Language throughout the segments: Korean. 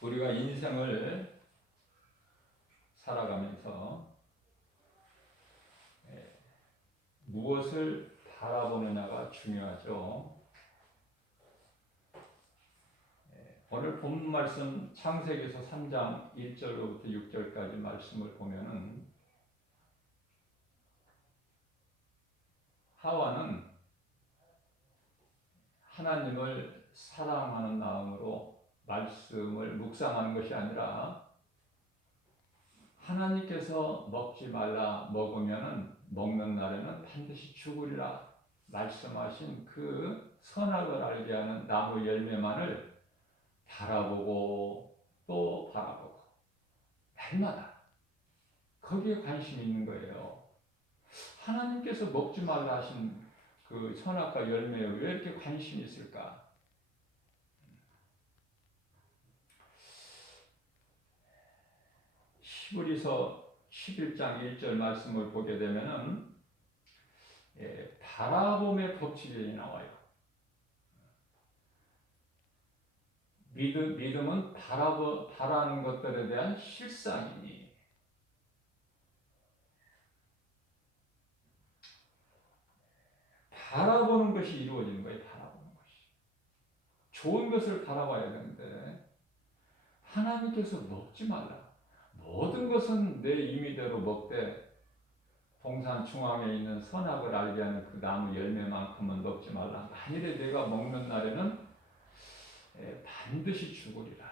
우리가 인생을 살아가면서 무엇을 바라보느냐가 중요하죠. 오늘 본 말씀 창세기서 3장 1절로부터 6절까지 말씀을 보면은 하와는 하나님을 사랑하는 마음으로 말씀을 묵상하는 것이 아니라 하나님께서 먹지 말라, 먹으면은 먹는 날에는 반드시 죽으리라 말씀하신 그 선악을 알게 하는 나무 열매만을 바라보고 또 바라보고 날마다 거기에 관심이 있는 거예요. 하나님께서 먹지 말라 하신 그 선악과 열매에 왜 이렇게 관심이 있을까? 히브리서 11장 1절 말씀을 보게 되면은 바라봄의 법칙이 나와요. 믿음은 바라는 것들에 대한 실상이니 바라보는 것이 이루어지는 거예요. 바라보는 것이. 좋은 것을 바라봐야 되는데 하나님께서 먹지 말라. 모든 것은 내 임의대로 먹되 동산 중앙에 있는 선악을 알게 하는 그 나무 열매만큼은 먹지 말라. 만일에 내가 먹는 날에는 반드시 죽으리라.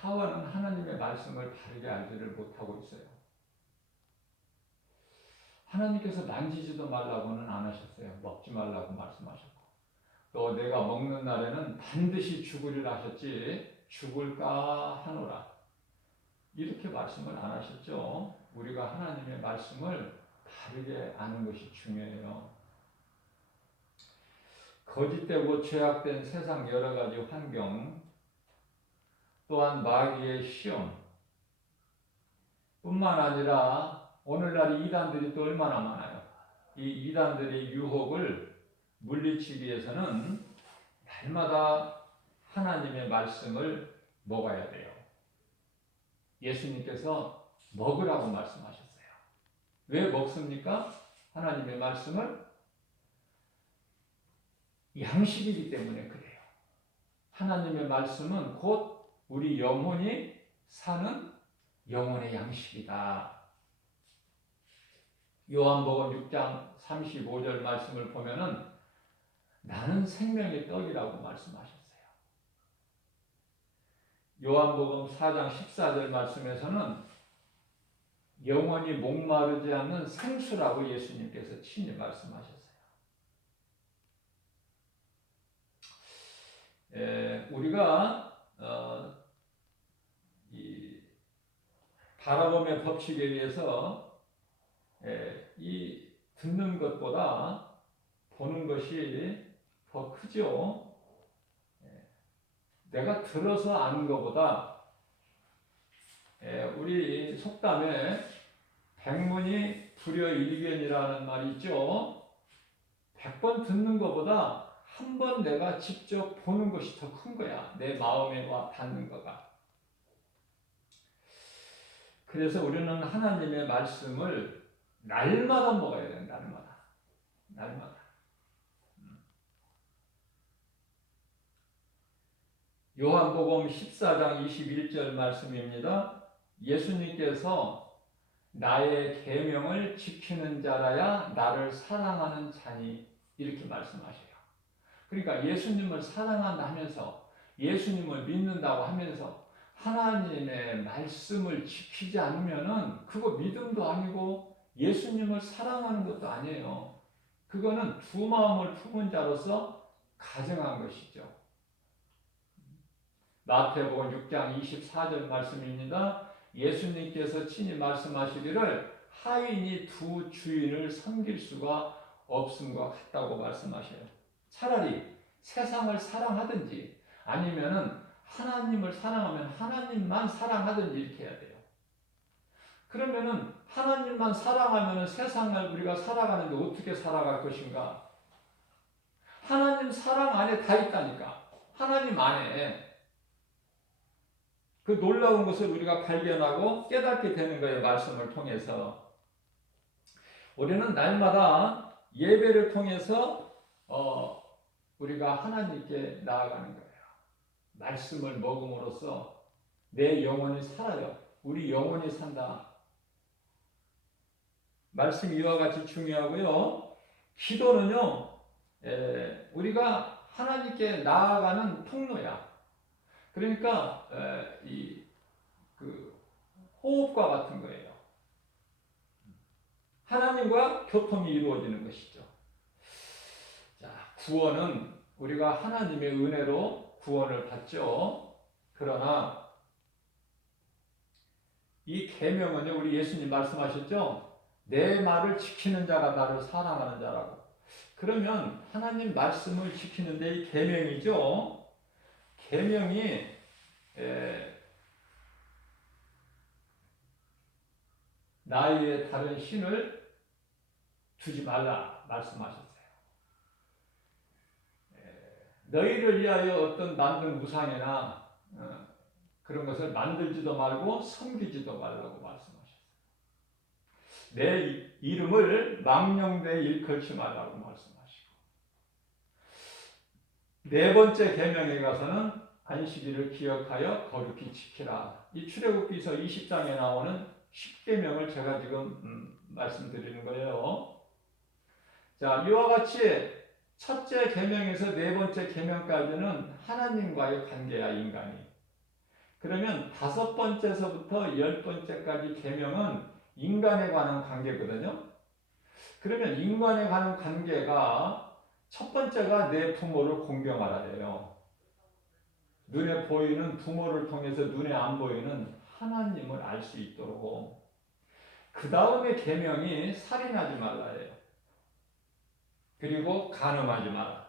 하와는 하나님의 말씀을 바르게 알지를 못하고 있어요. 하나님께서 만지지도 말라고는 안 하셨어요. 먹지 말라고 말씀하셨고 또 내가 먹는 날에는 반드시 죽으리라 하셨지 죽을까 하노라 이렇게 말씀을 안 하셨죠. 우리가 하나님의 말씀을 바르게 아는 것이 중요해요. 거짓되고 죄악된 세상 여러 가지 환경 또한 마귀의 시험 뿐만 아니라 오늘날 이단들이 또 얼마나 많아요. 이 이단들의 유혹을 물리치기 위해서는 날마다 하나님의 말씀을 먹어야 돼요. 예수님께서 먹으라고 말씀하셨어요. 왜 먹습니까? 하나님의 말씀을 양식이기 때문에 그래요. 하나님의 말씀은 곧 우리 영혼이 사는 영혼의 양식이다. 요한복음 6장 35절 말씀을 보면은 나는 생명의 떡이라고 말씀하셨어요. 요한복음 4장 14절 말씀에서는 영원히 목마르지 않는 생수라고 예수님께서 친히 말씀하셨어요. 우리가 이 바라봄의 법칙에 의해서 이 듣는 것보다 보는 것이 더 크죠. 내가 들어서 아는 것보다 우리 속담에 백문이 불여일견이라는 말이 있죠. 100번 듣는 것보다 한 번 내가 직접 보는 것이 더 큰 거야. 내 마음에 와 닿는 거가. 그래서 우리는 하나님의 말씀을 날마다 먹어야 된다. 날마다. 요한복음 14장 21절 말씀입니다. 예수님께서 나의 계명을 지키는 자라야 나를 사랑하는 자니 이렇게 말씀하셔요. 그러니까 예수님을 사랑한다 하면서 예수님을 믿는다고 하면서 하나님의 말씀을 지키지 않으면은 그거 믿음도 아니고 예수님을 사랑하는 것도 아니에요. 그거는 두 마음을 품은 자로서 가정한 것이죠. 마태복음 6장 24절 말씀입니다. 예수님께서 친히 말씀하시기를 하인이 두 주인을 섬길 수가 없음과 같다고 말씀하셔요. 차라리 세상을 사랑하든지 아니면은 하나님을 사랑하면 하나님만 사랑하든지 이렇게 해야 돼요. 그러면은 하나님만 사랑하면은 세상을 우리가 살아가는데 어떻게 살아갈 것인가? 하나님 사랑 안에 다 있다니까. 하나님 안에 그 놀라운 것을 우리가 발견하고 깨닫게 되는 거예요. 말씀을 통해서. 우리는 날마다 예배를 통해서 우리가 하나님께 나아가는 거예요. 말씀을 먹음으로써 내 영혼이 살아요. 우리 영혼이 산다. 말씀 이와 같이 중요하고요. 기도는요, 우리가 하나님께 나아가는 통로야. 그러니까 그 호흡과 같은 거예요. 하나님과 교통이 이루어지는 것이죠. 자, 구원은 우리가 하나님의 은혜로 구원을 받죠. 그러나 이 계명은요, 우리 예수님 말씀하셨죠? 내 말을 지키는 자가 나를 사랑하는 자라고. 그러면 하나님 말씀을 지키는데 이 계명이죠. 계명이 나의 다른 신을 두지 말라 말씀하셨어요. 너희를 위하여 어떤 만든 우상이나 그런 것을 만들지도 말고 섬기지도 말라고 말씀하셨어요. 내 이름을 망령되이 일컬지 말라고 말씀하시고, 네 번째 계명에 가서는 안식일을 기억하여 거룩히 지키라. 이 출애굽기서 20장에 나오는 10계명을 제가 지금 말씀드리는 거예요. 자, 이와 같이 첫째 계명에서 네 번째 계명까지는 하나님과의 관계야, 인간이. 그러면 다섯 번째서부터 열 번째까지 계명은 인간에 관한 관계거든요. 그러면 인간에 관한 관계가 첫 번째가 내 부모를 공경하라예요. 눈에 보이는 부모를 통해서 눈에 안 보이는 하나님을 알 수 있도록. 그 다음에 계명이 살인하지 말라예요. 그리고 간음하지 마라.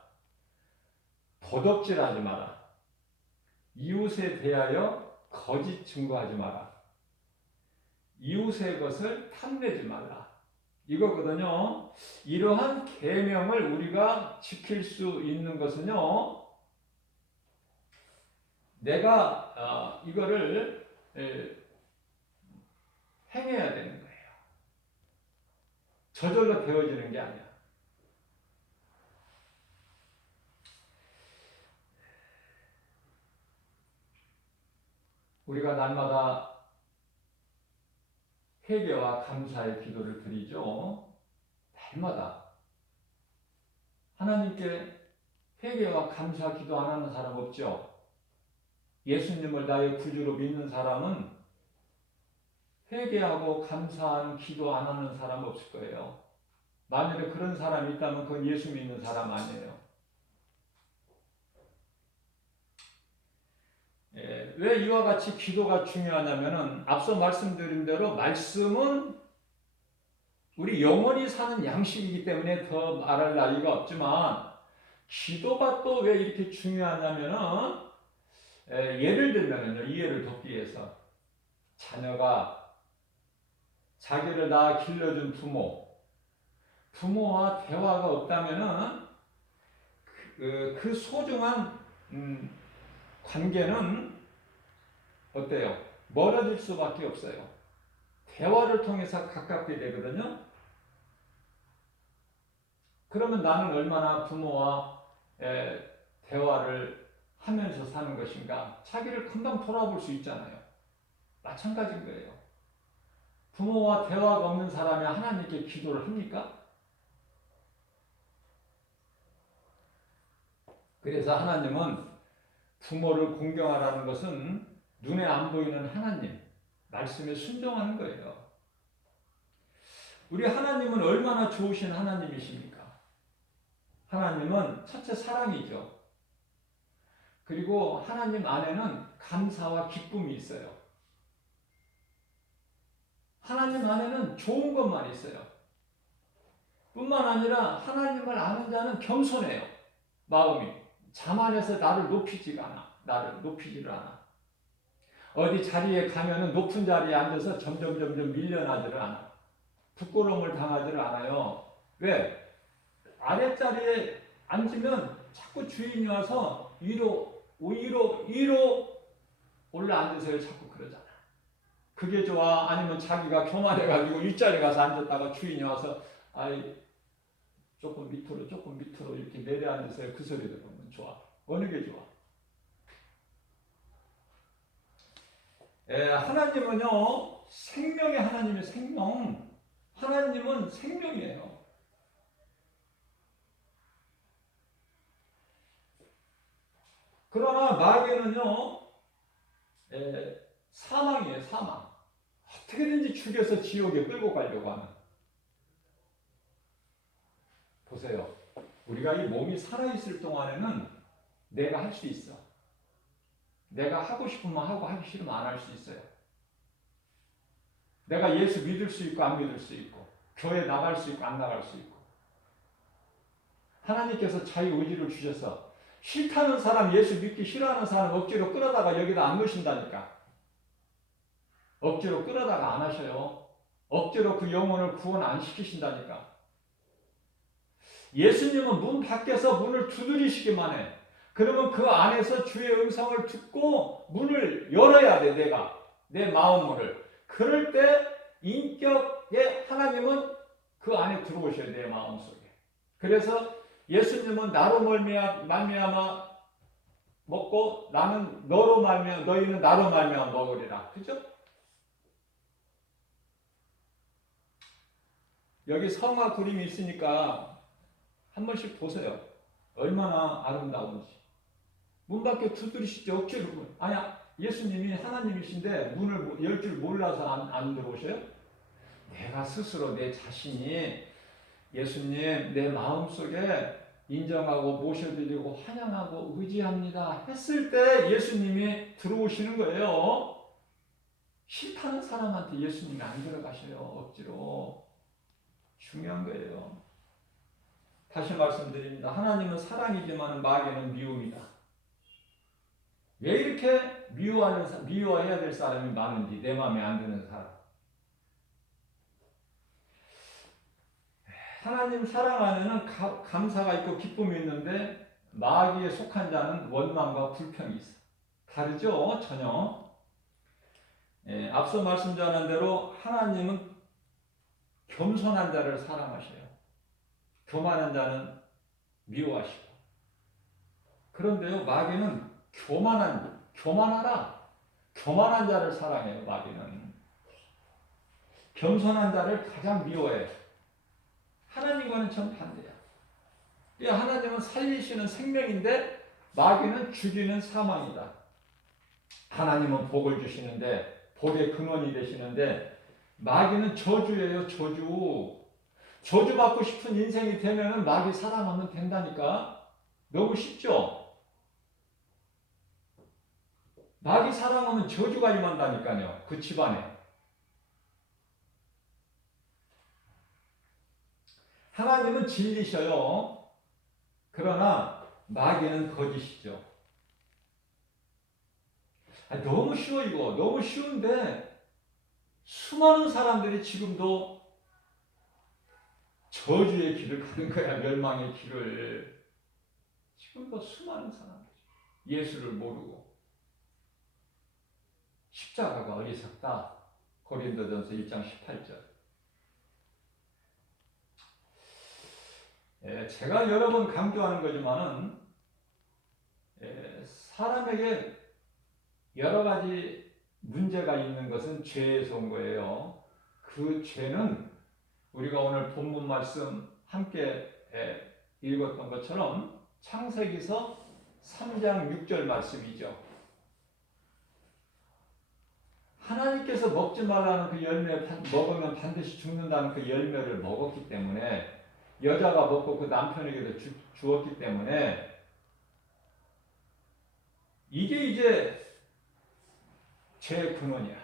도덕질하지 마라. 이웃에 대하여 거짓 증거하지 마라. 이웃의 것을 탐내지 말라. 이거거든요. 이러한 계명을 우리가 지킬 수 있는 것은요, 내가 이거를 행해야 되는 거예요. 저절로 되어지는 게 아니야. 우리가 날마다 회개와 감사의 기도를 드리죠. 날마다. 하나님께 회개와 감사 기도 안 하는 사람 없죠. 예수님을 나의 구주로 믿는 사람은 회개하고 감사한 기도 안 하는 사람 없을 거예요. 만약에 그런 사람이 있다면 그건 예수 믿는 사람 아니에요. 왜 이와 같이 기도가 중요하냐면은 앞서 말씀드린 대로 말씀은 우리 영원히 사는 양식이기 때문에 더 말할 나위가 없지만, 기도가 또 왜 이렇게 중요하냐면은 예를 들면은요, 이해를 돕기 위해서 자녀가 자기를 낳아 길러준 부모와 대화가 없다면은 그 소중한 관계는 어때요? 멀어질 수밖에 없어요. 대화를 통해서 가깝게 되거든요. 그러면 나는 얼마나 부모와 대화를 하면서 사는 것인가? 자기를 금방 돌아볼 수 있잖아요. 마찬가지인 거예요. 부모와 대화가 없는 사람이 하나님께 기도를 합니까? 그래서 하나님은 부모를 공경하라는 것은 눈에 안 보이는 하나님, 말씀에 순종하는 거예요. 우리 하나님은 얼마나 좋으신 하나님이십니까? 하나님은 첫째 사랑이죠. 그리고 하나님 안에는 감사와 기쁨이 있어요. 하나님 안에는 좋은 것만 있어요. 뿐만 아니라 하나님을 아는 자는 겸손해요. 마음이. 자만해서 나를 높이지가 않아. 나를 높이지를 않아. 어디 자리에 가면은 높은 자리에 앉아서 점점 밀려나지를 않아. 부끄러움을 당하지를 않아요. 왜? 아랫자리에 앉으면 자꾸 주인이 와서 위로 위로 올라앉으세요. 자꾸 그러잖아. 그게 좋아? 아니면 자기가 교만해가지고 윗자리 가서 앉았다가 주인이 와서 아이 조금 밑으로 이렇게 내려앉으세요. 그 소리 들으면 좋아? 어느 게 좋아? 하나님은요, 생명의 하나님의 생명. 하나님은 생명이에요. 그러나 마귀는요, 사망이에요, 사망. 어떻게든지 죽여서 지옥에 끌고 가려고 하는. 보세요. 우리가 이 몸이 살아있을 동안에는 내가 할 수 있어. 내가 하고 싶으면 하고 하기 싫으면 안 할 수 있어요. 내가 예수 믿을 수 있고 안 믿을 수 있고 교회 나갈 수 있고 안 나갈 수 있고 하나님께서 자유의지를 주셔서 싫다는 사람, 예수 믿기 싫어하는 사람 억지로 끌어다가 여기다 안 넣으신다니까. 억지로 끌어다가 안 하셔요. 억지로 그 영혼을 구원 안 시키신다니까. 예수님은 문 밖에서 문을 두드리시기만 해. 그러면 그 안에서 주의 음성을 듣고 문을 열어야 돼, 내가. 내 마음 문을. 그럴 때 인격의 하나님은 그 안에 들어오셔야 돼, 내 마음속에. 그래서 예수님은 나로 말미암아 먹고 나는 너로 말미암아 너희는 나로 말미암아 먹으리라. 그죠? 여기 성화 그림이 있으니까 한 번씩 보세요. 얼마나 아름다운지. 문 밖에 두드리시죠. 억지로. 아니야. 예수님이 하나님이신데 문을 열 줄 몰라서 안 들어오셔요? 내가 스스로 내 자신이 예수님 내 마음속에 인정하고 모셔드리고 환영하고 의지합니다 했을 때 예수님이 들어오시는 거예요. 싫다는 사람한테 예수님이 안 들어가셔요. 억지로. 중요한 거예요. 다시 말씀드립니다. 하나님은 사랑이지만 마귀는 미움이다. 왜 이렇게 미워해야 될 사람이 많은지, 내 마음에 안 드는 사람. 하나님 사랑 안에는 감사가 있고 기쁨이 있는데 마귀에 속한 자는 원망과 불평이 있어. 다르죠? 전혀. 앞서 말씀드린 대로 하나님은 겸손한 자를 사랑하셔요. 교만한 자는 미워하시고. 그런데요, 마귀는 교만하라. 교만한 자를 사랑해요, 마귀는. 겸손한 자를 가장 미워해요. 하나님과는 정반대야. 하나님은 살리시는 생명인데 마귀는 죽이는 사망이다. 하나님은 복을 주시는데 복의 근원이 되시는데 마귀는 저주예요. 저주받고 싶은 인생이 되면은 마귀 사랑하면 된다니까. 너무 쉽죠? 마귀 사랑하면 저주가 임한다니까요. 그 집안에. 하나님은 진리셔요. 그러나 마귀는 거짓이죠. 너무 쉬워 이거. 너무 쉬운데 수많은 사람들이 지금도 저주의 길을 가는 거야. 멸망의 길을. 지금도 수많은 사람들이 예수를 모르고 십자가가 어리석다. 고린도전서 1장 18절. 제가 여러 번 강조하는 거지만은 사람에게 여러 가지 문제가 있는 것은 죄에서 온 거예요. 그 죄는 우리가 오늘 본문 말씀 함께 읽었던 것처럼 창세기서 3장 6절 말씀이죠. 하나님께서 먹지 말라는 그 열매 먹으면 반드시 죽는다는 그 열매를 먹었기 때문에 여자가 먹고 그 남편에게도 주었기 때문에 이게 이제 죄의 근원이야.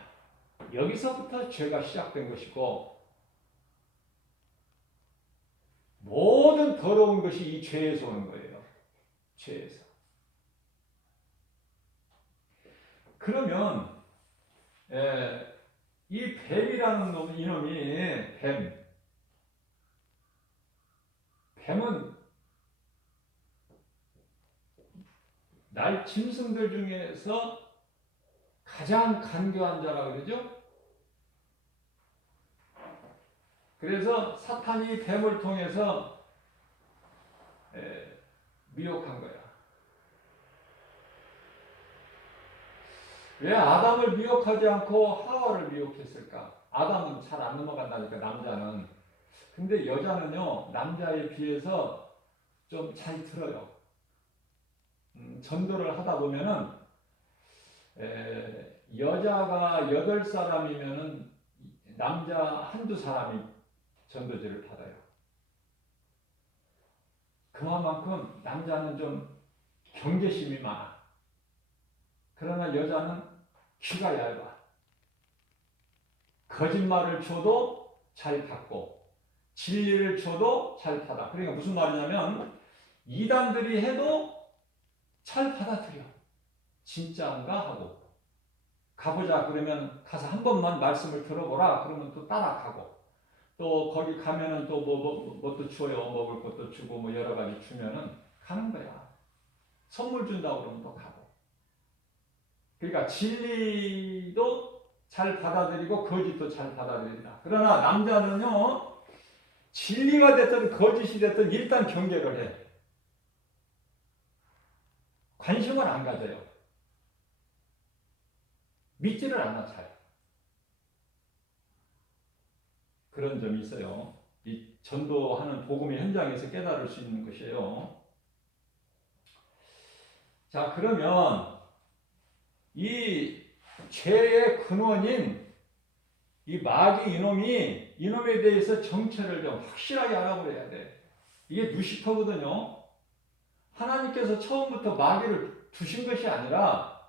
여기서부터 죄가 시작된 것이고 모든 더러운 것이 이 죄에서 오는 거예요. 죄에서. 그러면 이 뱀이라는 이놈이 뱀은 날 짐승들 중에서 가장 간교한 자라 그러죠. 그래서 사탄이 뱀을 통해서 미혹한 거야. 왜 아담을 미혹하지 않고 하와를 미혹했을까? 아담은 잘 안 넘어간다니까, 남자는. 근데 여자는요, 남자에 비해서 좀 잘 들어요. 전도를 하다 보면은 여자가 8사람이면은 남자 한두 사람이 전도지를 받아요. 그만큼 남자는 좀 경계심이 많아. 그러나 여자는 귀가 얇아. 거짓말을 줘도 잘 받고 진리를 줘도 잘 받아. 그러니까 무슨 말이냐면 이단들이 해도 잘 받아들여. 진짜인가 하고 가보자 그러면 가서 한 번만 말씀을 들어보라 그러면 또 따라가고 또 거기 가면은 또 뭣도 줘요. 먹을 것도 주고 뭐 여러 가지 주면은 가는 거야. 선물 준다고 그러면 또 가고. 그러니까 진리도 잘 받아들이고 거짓도 잘 받아들인다. 그러나 남자는요, 진리가 됐든 거짓이 됐든 일단 경계를 해. 관심을 안 가져요. 믿지를 않아 잘. 그런 점이 있어요. 이 전도하는 복음의 현장에서 깨달을 수 있는 것이에요. 자, 그러면 이 죄의 근원인 이 마귀 이놈에 대해서 정체를 좀 확실하게 알아버려야 돼. 이게 루시퍼거든요. 하나님께서 처음부터 마귀를 두신 것이 아니라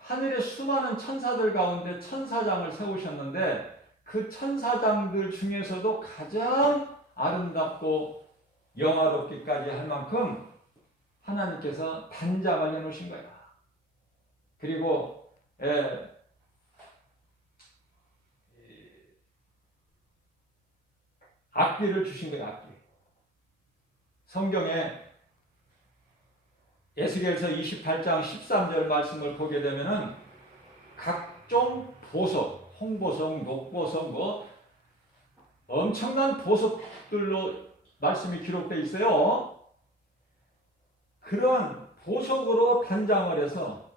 하늘의 수많은 천사들 가운데 천사장을 세우셨는데 그 천사장들 중에서도 가장 아름답고 영화롭기까지 할 만큼 하나님께서 단장을 해놓으신 거야. 그리고 악기를 주신 거야. 악기. 성경에 에스겔서 28장 13절 말씀을 보게 되면은 각종 보석, 홍보석, 녹보석, 뭐 엄청난 보석들로 말씀이 기록되어 있어요. 그런 보석으로 단장을 해서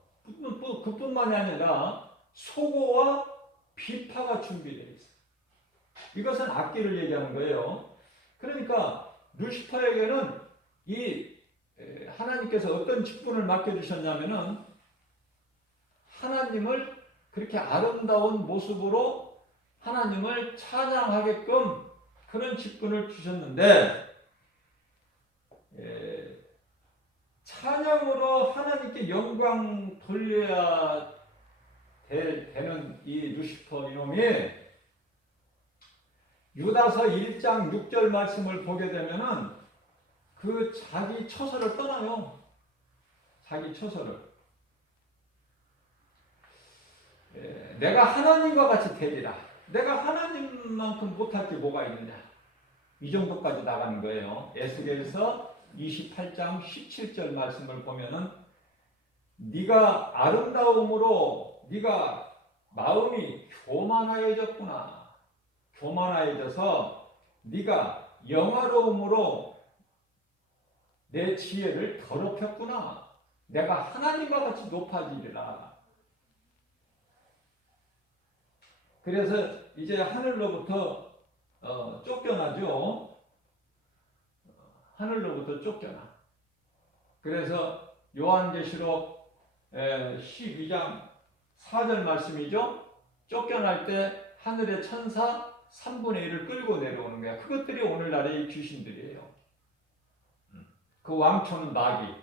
그뿐만이 아니라 소고와 비파가 준비되어 있어요. 이것은 악기를 얘기하는 거예요. 그러니까 루시퍼에게는 이 하나님께서 어떤 직분을 맡겨주셨냐면은 하나님을 그렇게 아름다운 모습으로 하나님을 찬양하게끔 그런 직분을 주셨는데 찬양으로 하나님께 영광 돌려야 되는 이 루시퍼 이놈이 유다서 1장 6절 말씀을 보게 되면은 그 자기 처소를 떠나요. 자기 처소를. 내가 하나님과 같이 되리라. 내가 하나님만큼 못할 게 뭐가 있느냐. 이 정도까지 나가는 거예요. 에스겔서 28장 17절 말씀을 보면은 네가 아름다움으로 네가 마음이 교만하여졌구나. 교만하여져서 네가 영화로움으로 내 지혜를 더럽혔구나. 내가 하나님과 같이 높아지리라. 그래서 이제 하늘로부터 쫓겨나죠. 하늘로부터 쫓겨나. 그래서 요한계시록 12장 4절 말씀이죠. 쫓겨날 때 하늘의 천사 3분의 1을 끌고 내려오는 거야. 그것들이 오늘날의 귀신들이에요. 그 왕초는 마귀,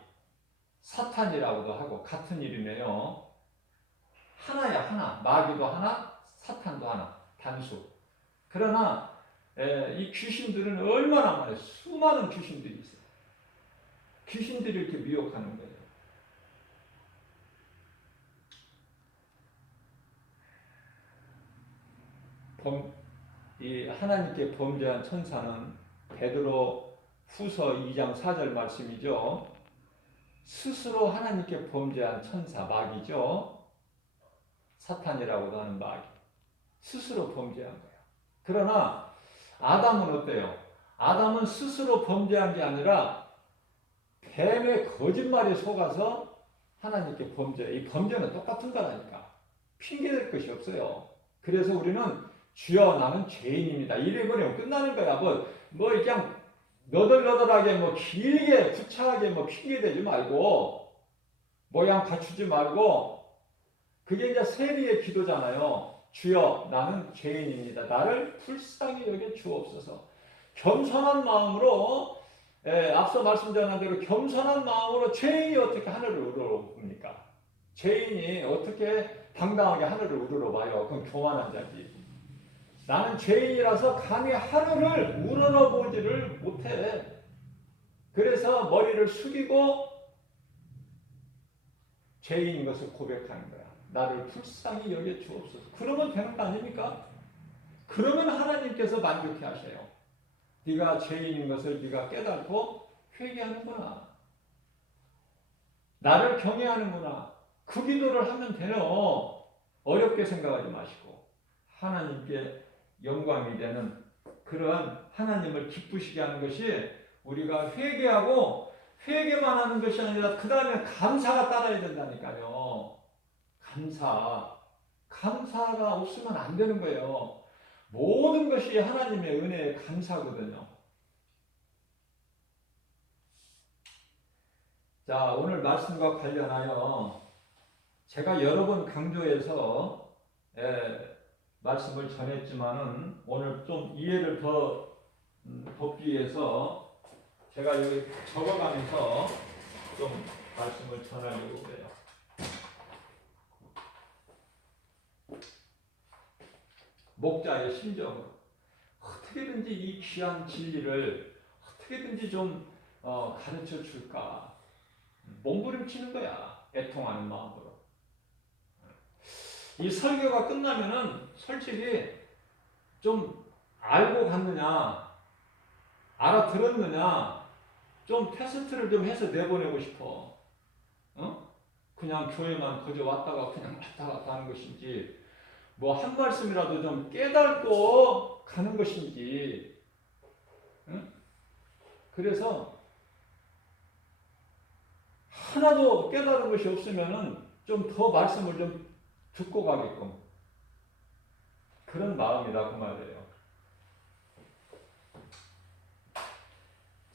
사탄이라고도 하고 같은 이름이에요. 하나야 하나. 마귀도 하나, 사탄도 하나. 단수. 그러나 이 귀신들은 얼마나 많아요. 수많은 귀신들이 있어요. 귀신들이 이렇게 미혹하는 거예요. 이 하나님께 범죄한 천사는 베드로 후서 2장 4절 말씀이죠. 스스로 하나님께 범죄한 천사, 마귀죠. 사탄이라고도 하는 마귀. 스스로 범죄한 거예요. 그러나 아담은 어때요? 아담은 스스로 범죄한 게 아니라 뱀의 거짓말에 속아서 하나님께 범죄. 이 범죄는 똑같은 거라니까. 핑계댈 것이 없어요. 그래서 우리는 주여 나는 죄인입니다. 이래버리면 끝나는 거야. 뭐 그냥 너덜너덜하게 길게 구차하게 핑계대지 말고 모양 갖추지 말고 그게 이제 세리의 기도잖아요. 주여 나는 죄인입니다. 나를 불쌍히 여겨 주옵소서. 겸손한 마음으로 앞서 말씀드린 대로 겸손한 마음으로 죄인이 어떻게 하늘을 우러러봅니까? 죄인이 어떻게 당당하게 하늘을 우러러봐요? 그건 교만한 자지. 나는 죄인이라서 감히 하늘을 우러러보지를 못해. 그래서 머리를 숙이고 죄인인 것을 고백하는 거야. 나를 불쌍히 여겨 주옵소서. 그러면 되는 거 아닙니까? 그러면 하나님께서 만족해 하셔요. 네가 죄인인 것을 네가 깨닫고 회개하는구나. 나를 경외하는구나. 그 기도를 하면 돼요. 어렵게 생각하지 마시고 하나님께 영광이 되는 그러한 하나님을 기쁘시게 하는 것이 우리가 회개하고 회개만 하는 것이 아니라 그 다음에 감사가 따라야 된다니까요. 감사가 없으면 안 되는 거예요. 모든 것이 하나님의 은혜에 감사거든요. 자, 오늘 말씀과 관련하여 제가 여러 번 강조해서 말씀을 전했지만은 오늘 좀 이해를 더 돕기 위해서 제가 여기 적어가면서 좀 말씀을 전하려고 그래요. 목자의 심정으로 어떻게든지 이 귀한 진리를 어떻게든지 좀 가르쳐 줄까 몸부림치는 거야. 애통하는 마음으로. 이 설교가 끝나면은 솔직히 좀 알고 갔느냐 알아들었느냐 좀 테스트를 좀 해서 내보내고 싶어. 그냥 교회만 거저 왔다가 그냥 왔다 갔다 하는 것인지 한 말씀이라도 좀 깨닫고 가는 것인지. 그래서 하나도 깨달은 것이 없으면은 좀 더 말씀을 좀 듣고 가게끔 그런 마음이라 그 말이에요.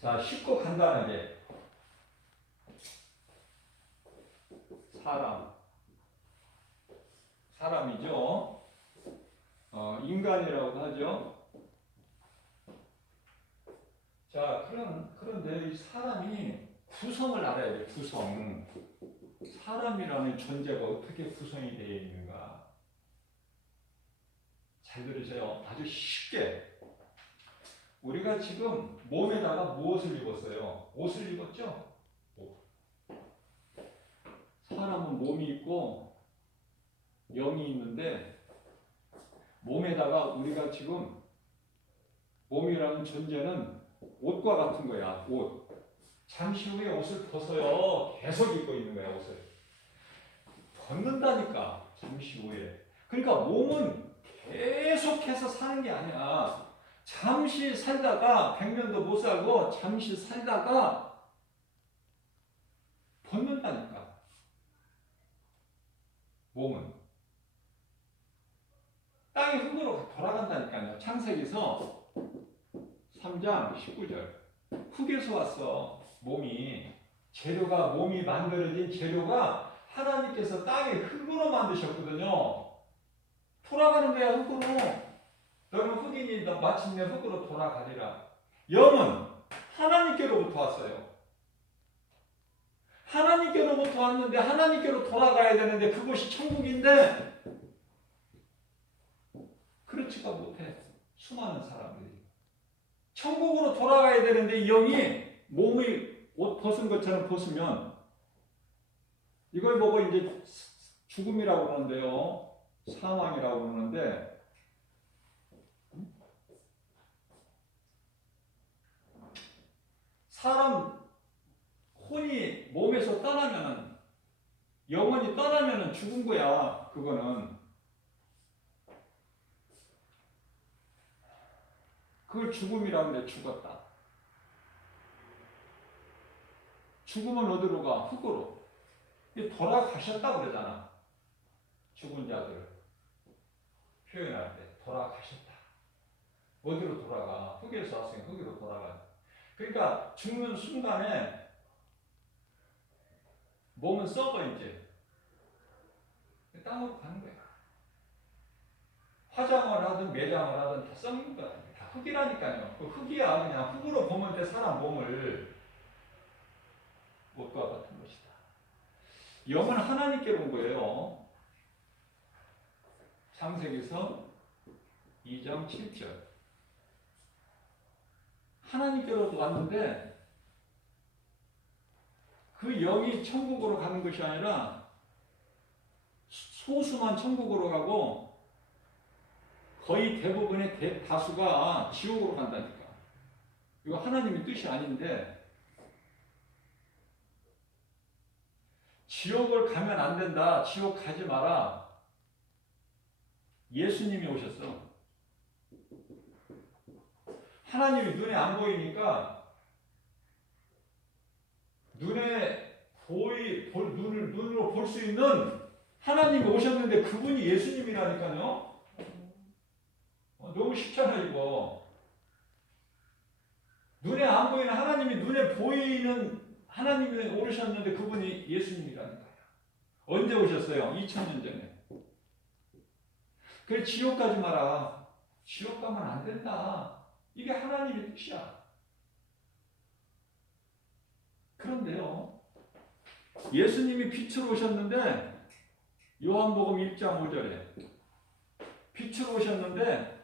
자, 쉽고 간단하게 사람이죠. 인간이라고 하죠. 자, 그런데 이 사람이 구성을 알아야 돼. 구성. 사람이라는 존재가 어떻게 구성이 되어 있는가. 잘 들으세요. 아주 쉽게. 우리가 지금 몸에다가 무엇을 입었어요? 옷을 입었죠? 사람은 몸이 있고 영이 있는데 몸에다가 우리가 지금 몸이라는 존재는 옷과 같은 거야. 옷. 잠시 후에 옷을 벗어요. 계속 입고 있는 거야. 옷을. 벗는다니까. 잠시 후에. 그러니까 몸은 계속해서 사는 게 아니야. 잠시 살다가 100년도 못 살고 잠시 살다가 벗는다니까. 몸은. 땅의 흙으로 돌아간다니까요. 창세기서 3장 19절. 흙에서 왔어. 몸이 만들어진 재료가 하나님께서 땅의 흙으로 만드셨거든요. 돌아가는 거야. 흙으로. 너는 흙이니 너 마침내 흙으로 돌아가리라. 영은 하나님께로부터 왔어요. 하나님께로부터 왔는데 하나님께로 돌아가야 되는데 그곳이 천국인데 그렇지가 못해. 수많은 사람들이. 천국으로 돌아가야 되는데 영이 몸의 옷 벗은 것처럼 벗으면 이걸 보고 이제 죽음이라고 그러는데요. 사망이라고 그러는데 사람 혼이 몸에서 떠나면은, 영혼이 떠나면은 죽은 거야. 그거는. 그걸 죽음이라고 그래. 죽었다. 죽으면 어디로 가? 흙으로. 돌아가셨다 그러잖아. 죽은 자들을 표현할 때 돌아가셨다. 어디로 돌아가? 흙에서 왔으니까 흙으로 돌아가. 그러니까 죽는 순간에 몸은 썩어 이제. 땅으로 가는 거야. 화장을 하든 매장을 하든 다 썩는 거야. 다 흙이라니까요. 그 흙이야. 그냥 흙으로 보면 돼. 사람 몸을. 못과 같은 것이다. 영은 하나님께로 온 거예요. 창세기서 2장 7절. 하나님께로 왔는데 그 영이 천국으로 가는 것이 아니라 소수만 천국으로 가고 거의 대부분의 대다수가 지옥으로 간다니까. 이거 하나님의 뜻이 아닌데 지옥을 가면 안 된다. 지옥 가지 마라. 예수님이 오셨어. 하나님이 눈에 안 보이니까 눈으로 볼 수 있는 하나님이 오셨는데 그분이 예수님이라니까요. 너무 쉽잖아 이거. 눈에 안 보이는 하나님이 눈에 보이는 하나님이 오셨는데 그분이 예수님이라니까요. 언제 오셨어요? 2000년 전에. 그래 지옥 가지 마라. 지옥 가면 안 된다. 이게 하나님의 뜻이야. 그런데요. 예수님이 빛으로 오셨는데 요한복음 1장 5절에 빛으로 오셨는데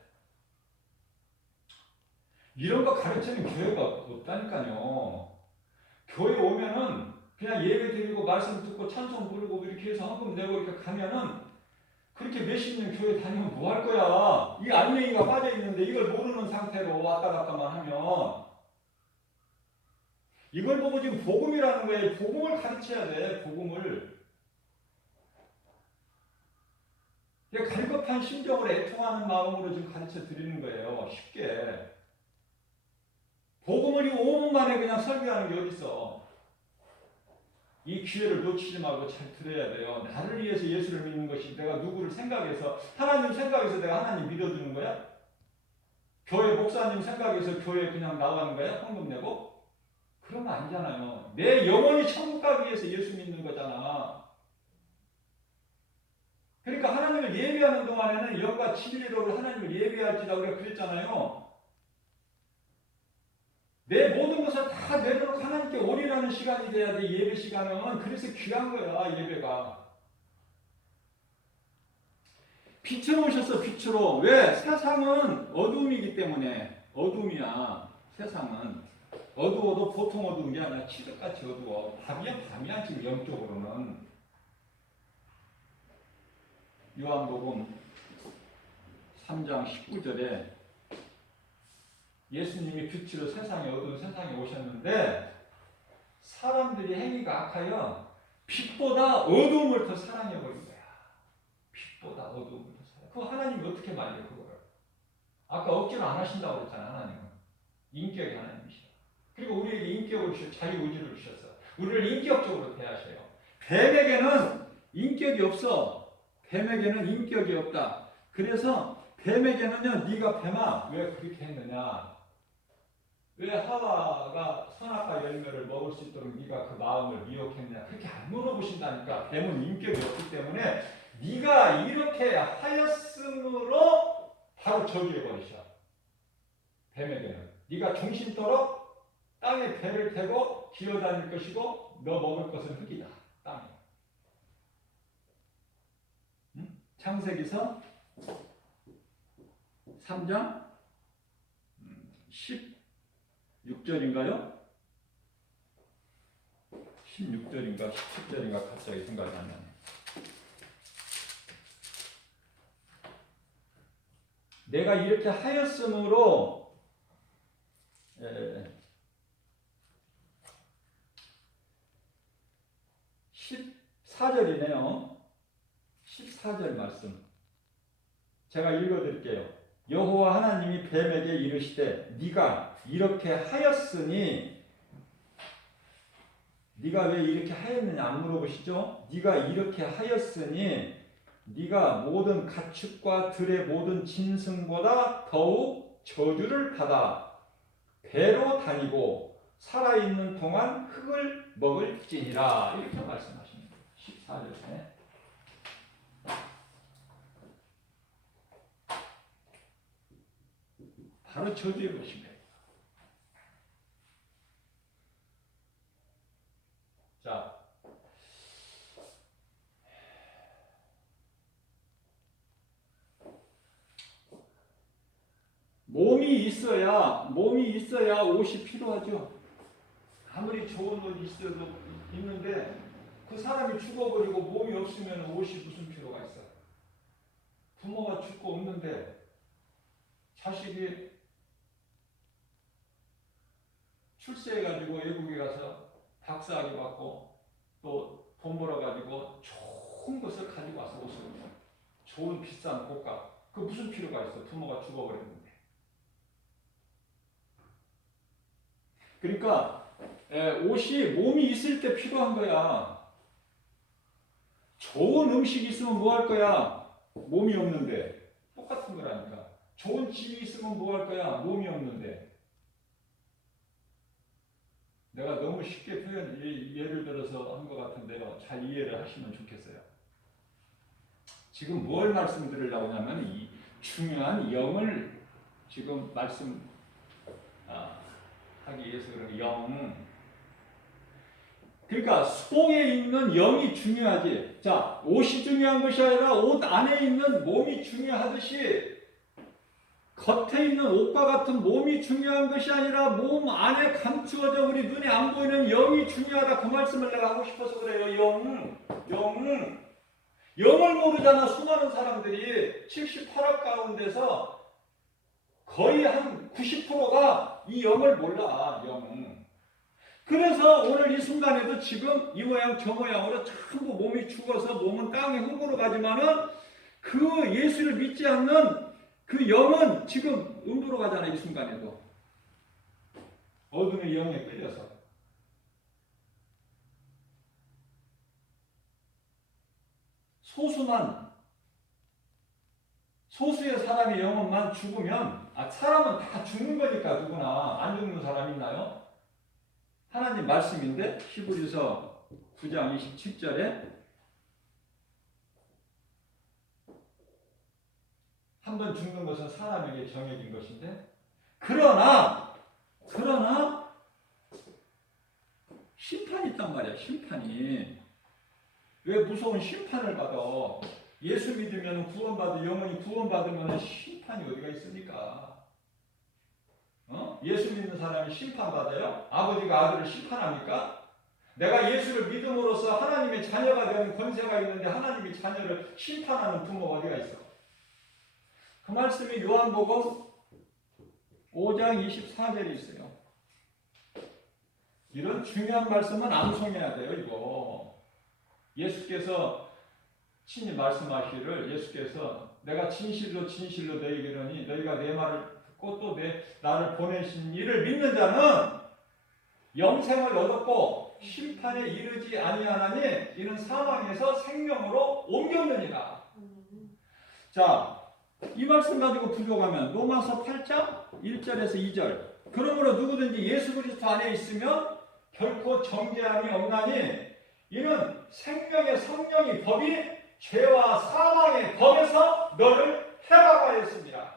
이런 거 가르치는 교회가 없다니까요. 교회 오면은 그냥 예배 드리고 말씀 듣고 찬송 부르고 이렇게 해서 헌금 내고 이렇게 가면은 그렇게 몇십 년 교회 다니면 뭐 할 거야? 이 알맹이가 빠져 있는데 이걸 모르는 상태로 왔다 갔다만 하면 이걸 보고 지금 복음이라는 거예요. 복음을 가르쳐야 돼. 복음을. 갈급한 심정으로 애통하는 마음으로 지금 가르쳐 드리는 거예요. 쉽게. 복음을 이 5분 만에 그냥 설교하는 게 어딨어. 이 기회를 놓치지 말고 잘 들어야 돼요. 나를 위해서 예수를 믿는 것이 내가 누구를 생각해서 하나님 생각해서 내가 하나님 믿어주는 거야? 교회 목사님 생각해서 교회 그냥 나가는 거야? 헌금 내고? 그러면 아니잖아요. 내 영혼이 천국 가기 위해서 예수 믿는 거잖아. 그러니까 하나님을 예배하는 동안에는 영과 진리로 하나님을 예배할지라고 그랬잖아요. 내 모든 것을 다 내려놓고 하나님께 올인하는 시간이 돼야 돼. 예배 시간은. 그래서 귀한 거야. 예배가. 빛으로 오셨어. 빛으로. 왜? 세상은 어둠이기 때문에. 어둠이야. 세상은. 어두워도 보통 어두운 게 아니라 치석같이 어두워. 밤이야 지금 영적으로는. 요한복음 3장 19절에 예수님이 빛으로 세상에 어두운 세상에 오셨는데 사람들이 행위가 악하여 빛보다 어두움을 더 사랑해버린 거야. 빛보다 어두움을 더 사랑해. 그거 하나님이 어떻게 말해요 그거를. 아까 억지로 안 하신다고 그랬잖아. 하나님은. 인격이 하나님이시다. 그리고 우리에게 인격을 주셔 자유의지를 주셨어. 우리를 인격적으로 대하셔요. 뱀에게는 인격이 없어. 뱀에게는 인격이 없다. 그래서 뱀에게는요, 네가 뱀아 왜 그렇게 했느냐? 왜 하와가 선악과 열매를 먹을 수 있도록 네가 그 마음을 미혹했느냐? 그렇게 안 물어보신다니까. 뱀은 인격이 없기 때문에 네가 이렇게 하였으므로 바로 저주해버리셔. 뱀에게는 네가 종신토록 땅에 배를 태고 기어다닐 것이고 너 먹을 것은 흙이다. 땅에. 창세기서 3장 16절인가요? 16절인가 17절인가 갑자기 생각이 안 나네. 내가 이렇게 하였으므로 14절이네요. 14절 말씀. 제가 읽어드릴게요. 여호와 하나님이 뱀에게 이르시되 네가 이렇게 하였으니 네가 왜 이렇게 하였느냐 안 물어보시죠? 네가 이렇게 하였으니 네가 모든 가축과 들의 모든 짐승보다 더욱 저주를 받아 배로 다니고 살아있는 동안 흙을 먹을지니라 이렇게 말씀하십니다. 14절에 바로 저주해 보신 거예요. 자, 몸이 있어야 옷이 필요하죠. 아무리 좋은 옷 있어도 있는데 그 사람이 죽어버리고 몸이 없으면 옷이 무슨 필요가 있어? 부모가 죽고 없는데 자식이 출세해가지고 외국에 가서 박사학위 받고 또 돈 벌어가지고 좋은 것을 가지고 와서 옷을 입어. 좋은 비싼 고가. 그 무슨 필요가 있어? 부모가 죽어버렸는데. 그러니까 옷이 몸이 있을 때 필요한 거야. 좋은 음식이 있으면 뭐 할 거야? 몸이 없는데. 똑같은 거라니까. 좋은 집이 있으면 뭐 할 거야? 몸이 없는데. 내가 너무 쉽게 예를 들어서 한 것 같은데요. 잘 이해를 하시면 좋겠어요. 지금 뭘 말씀드리려고 하냐면 이 중요한 영을 지금 말씀하기 위해서 그런 영. 그러니까 속에 있는 영이 중요하지. 자, 옷이 중요한 것이 아니라 옷 안에 있는 몸이 중요하듯이 겉에 있는 옷과 같은 몸이 중요한 것이 아니라 몸 안에 감추어져 우리 눈에 안 보이는 영이 중요하다. 그 말씀을 내가 하고 싶어서 그래요. 영을 모르잖아. 수많은 사람들이 78억 가운데서 거의 한 90%가 이 영을 몰라. 영. 그래서 오늘 이 순간에도 지금 이 모양 저 모양으로 전부 몸이 죽어서 몸은 땅에 흙으로 가지만은 그 예수를 믿지 않는 그 영은 지금 음부로 가잖아. 이 순간에도 어둠의 영에 끌려서. 소수의 사람의 영혼만 죽으면 사람은 다 죽는 거니까 누구나. 안 죽는 사람 있나요? 하나님 말씀인데 히브리서 9장 27절에 한 번 죽는 것은 사람에게 정해진 것인데 그러나 심판이 있단 말이야. 심판이. 왜 무서운 심판을 받아? 예수 믿으면 구원받아. 영혼이 구원받으면 심판이 어디가 있습니까? 예수 믿는 사람이 심판받아요? 아버지가 아들을 심판합니까? 내가 예수를 믿음으로써 하나님의 자녀가 되는 권세가 있는데 하나님이 자녀를 심판하는 부모가 어디가 있어? 그 말씀이 요한복음 5장 24절에 있어요. 이런 중요한 말씀은 암송해야 돼요. 이거 예수께서 친히 말씀하시기를 예수께서 내가 진실로 너희에게 이르노니 너희가 내 말을 듣고 또 나를 보내신 이를 믿는 자는 영생을 얻었고 심판에 이르지 아니하나니 이는 사망에서 생명으로 옮겼느니라. 자, 이 말씀 가지고 부족하면 로마서 8장 1절에서 2절. 그러므로 누구든지 예수 그리스도 안에 있으면 결코 정죄함이 없나니 이는 생명의 성령이 법이 죄와 사망의 법에서 너를 해방하였습니다.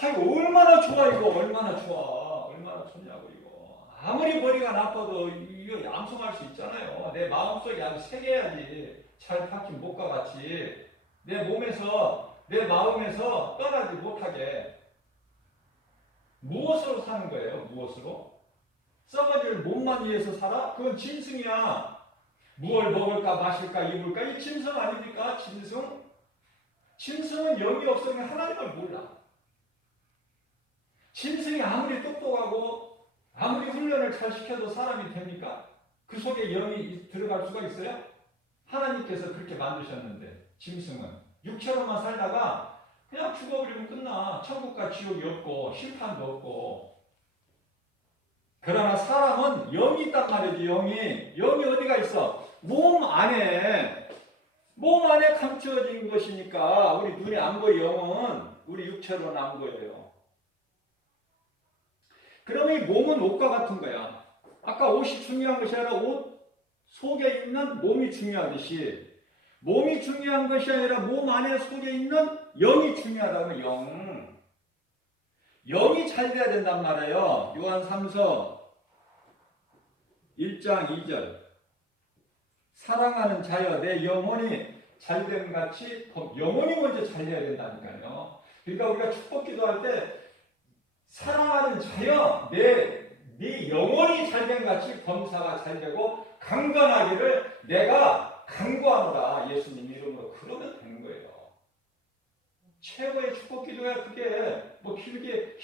아이고 얼마나 좋아. 이거 얼마나 좋아. 얼마나 좋냐고. 이거 아무리 머리가 나빠도 이거 암송할 수 있잖아요. 내 마음속에 아주 새겨야지 잘 박힌 목과 같이 내 몸에서 내 마음에서 떠나지 못하게. 무엇으로 사는 거예요? 무엇으로? 썩어질 몸만 위해서 살아? 그건 짐승이야. 무엇을 먹을까 마실까 입을까? 이 짐승 아닙니까? 짐승? 짐승은 영이 없으면 하나님을 몰라. 짐승이 아무리 똑똑하고 아무리 훈련을 잘 시켜도 사람이 됩니까? 그 속에 영이 들어갈 수가 있어요? 하나님께서 그렇게 만드셨는데 짐승은 육체로만 살다가 그냥 죽어버리면 끝나. 천국과 지옥이 없고 심판도 없고. 그러나 사람은 영이 있단 말이지. 영이 어디가 있어? 몸 안에 감추어진 것이니까 우리 눈에 안 보여. 영은 우리 육체로는 안 보여요. 그러면 이 몸은 옷과 같은 거야. 아까 옷이 중요한 것이 아니라 옷 속에 있는 몸이 중요하듯이 몸이 중요한 것이 아니라 몸 안에 속에 있는 영이 중요하다면 영이 잘 돼야 된단 말이에요. 요한 3서 1장 2절 사랑하는 자여 내 영혼이 잘됨 같이 영혼이 먼저 잘 돼야 된다니까요. 그러니까 우리가 축복 기도할 때 사랑하는 자여 네 영혼이 잘됨 같이 범사가 잘되고 강건하기를 내가 강구하노라. 예수님 이름으로. 그러면 되는 거예요. 최고의 축복 기도야. 그게 뭐 길게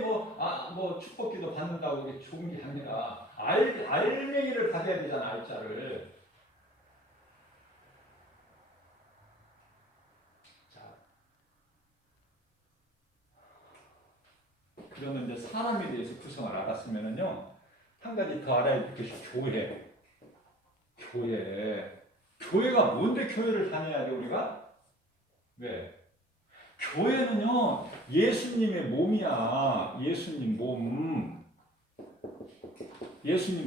뭐 축복 기도 받는다고 그게 좋은 게 아니라 알맹이를 받아야 되잖아. 알자를. 자, 그러면 이제 사람에 대해서 구성을 알았으면은요 한 가지 더 알아야 될 것이 교회가 뭔데 교회를 다녀야 돼 우리가? 왜? 교회는요 예수님의 몸이야. 예수님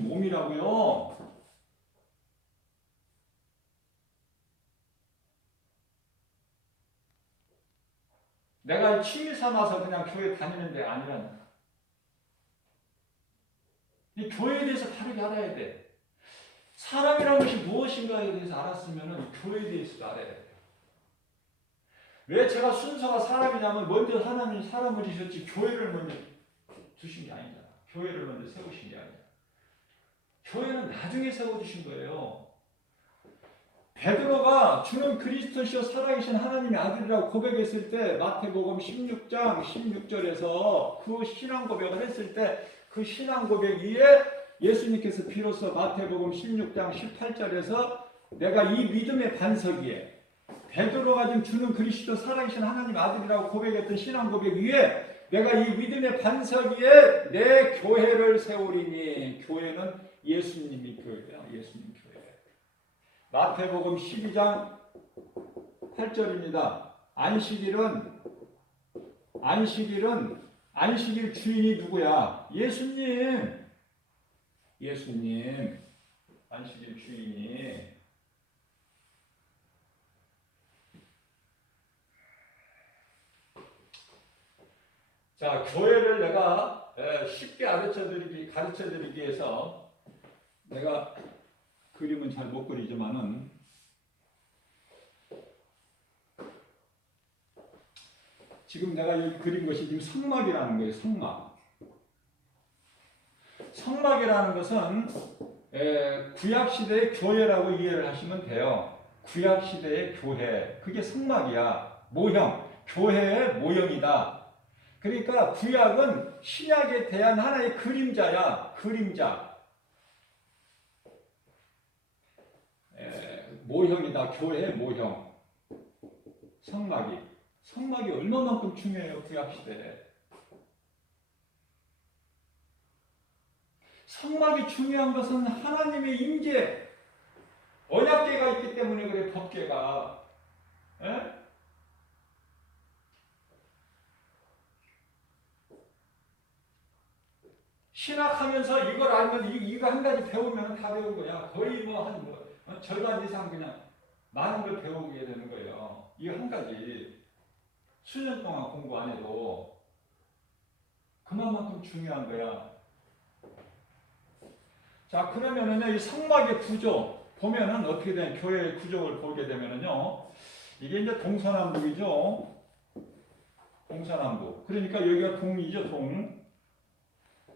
몸이라고요. 내가 취미 삼아서 그냥 교회 다니는 데 아니라 이 교회에 대해서 바르게 알아야 돼. 사람이라는 것이 무엇인가에 대해서 알았으면 교회에 대해서도 알아야 돼. 왜 제가 순서가 사람이냐면 먼저 하나님이 사람을 주셨지 교회를 먼저 두신 게 아니잖아. 교회를 먼저 세우신 게 아니야. 교회는 나중에 세워주신 거예요. 베드로가 주는 그리스도시요 살아계신 하나님의 아들이라고 고백했을 때 마태복음 16장 16절에서 그 신앙 고백을 했을 때 그 신앙 고백 위에 예수님께서 비로소 마태복음 16장 18절에서 내가 이 믿음의 반석 위에 베드로가 지금 주는 그리스도 살아계신 하나님 아들이라고 고백했던 신앙 고백 위에 내가 이 믿음의 반석 위에 내 교회를 세우리니. 교회는 예수님이 교회야. 예수님 교회. 마태복음 12장 8절입니다. 안식일 주인이 누구야? 예수님. 안식일 주인이. 자, 교회를 내가 쉽게 가르쳐드리기 위해서 내가 그림은 잘 못 그리지만은 지금 내가 여기 그린 것이 지금 성막이라는 거예요. 성막이라는 것은 구약시대의 교회라고 이해를 하시면 돼요. 구약시대의 교회. 그게 성막이야. 모형. 교회의 모형이다. 그러니까 구약은 신약에 대한 하나의 그림자야. 그림자. 모형이다. 교회의 모형. 성막이 얼마만큼 중요해요. 구약시대에. 성막이 중요한 것은 하나님의 임재, 언약궤가 있기 때문에 그래. 법궤가. 신학하면서 이걸 알면 이거 한 가지 배우면 다 배운 거야. 거의 절반 이상 그냥 많은 걸 배우게 되는 거예요. 이거 한 가지 수년 동안 공부 안 해도 그만큼 중요한 거야. 자, 그러면은 이 성막의 구조 보면은 어떻게 된 교회의 구조를 보게 되면은요, 이게 이제 동서남북이죠. 동서남북. 그러니까 여기가 동이죠, 동.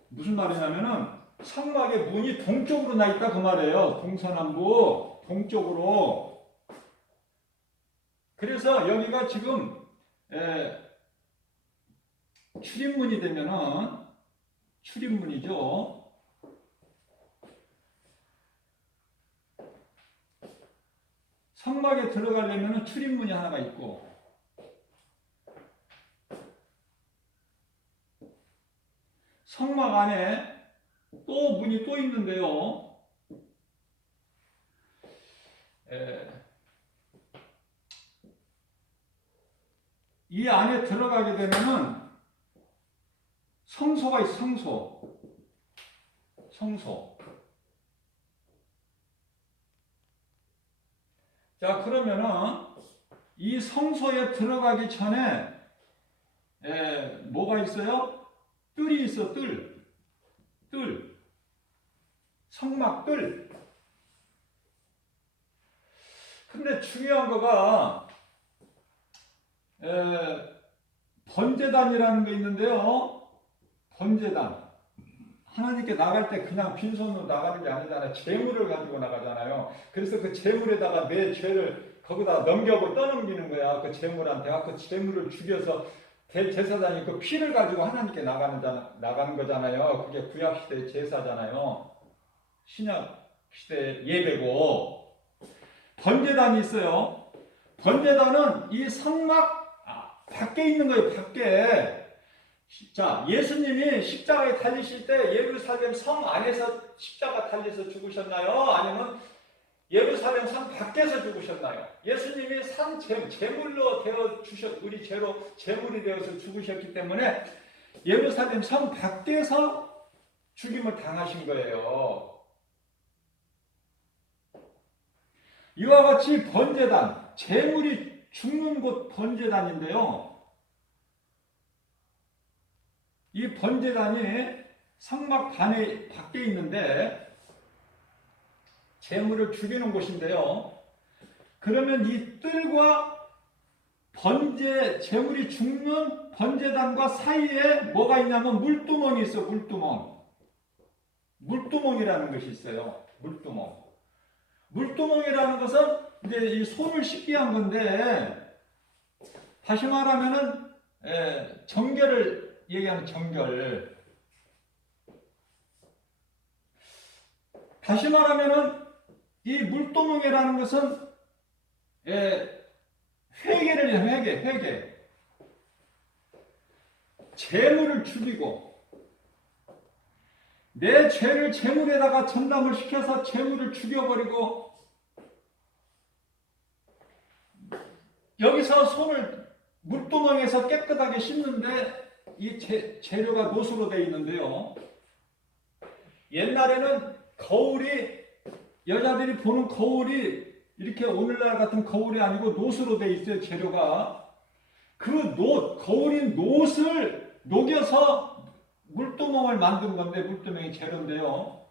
무슨 말이냐면은 성막의 문이 동쪽으로 나 있다 그 말이에요. 동서남북, 동쪽으로. 그래서 여기가 지금 출입문이 되면은 출입문이죠. 성막에 들어가려면 출입문이 하나가 있고, 성막 안에 또 문이 또 있는데요. 이 안에 들어가게 되면은 성소가 있어, 성소. 성소. 자, 그러면은 이 성소에 들어가기 전에 뭐가 있어요? 뜰이 있어, 뜰. 뜰. 성막 뜰. 근데 중요한 거가 번제단이라는 게 있는데요. 번제단. 하나님께 나갈 때 그냥 빈손으로 나가는 게 아니잖아요. 재물을 가지고 나가잖아요. 그래서 그 재물에다가 내 죄를 거기다 넘겨고 떠넘기는 거야. 그 재물한테. 그 재물을 죽여서 대제사장이 그 피를 가지고 하나님께 나가는 거잖아요. 그게 구약시대 제사잖아요. 신약시대 예배고. 번제단이 있어요. 번제단은 이 성막 밖에 있는 거예요. 밖에. 자, 예수님이 십자가에 달리실 때 예루살렘 성 안에서 십자가 달려서 죽으셨나요? 아니면 예루살렘 성 밖에서 죽으셨나요? 예수님이 제물로 되어 우리 제물이 되어서 죽으셨기 때문에 예루살렘 성 밖에서 죽임을 당하신 거예요. 이와 같이 번제단, 제물이 죽는 곳 번제단인데요. 이 번제단이 성막 밖에 있는데 제물을 죽이는 곳인데요. 그러면 이 뜰과 제물이 죽는 번제단과 사이에 뭐가 있냐면 물두멍이 있어, 물두멍. 물두멍이라는 것이 있어요. 물두멍. 물두멍이라는 것은 이제 이 손을 씻게 한 건데, 다시 말하면은 정결을 얘기하는 정결. 다시 말하면은 이 물두멍이라는 것은 회개를 해요. 회개. 재물을 죽이고 내 죄를 재물에다가 전담을 시켜서 재물을 죽여버리고 여기서 손을 물두멍에서 깨끗하게 씻는데 이 재료가 노수로 되어 있는데요. 옛날에는 거울이 여자들이 보는 거울이 이렇게 오늘날 같은 거울이 아니고 노수로 되어 있어요. 재료가. 그 거울인 노을 녹여서 물두멍을 만든 건데 물두멍이 재료인데요.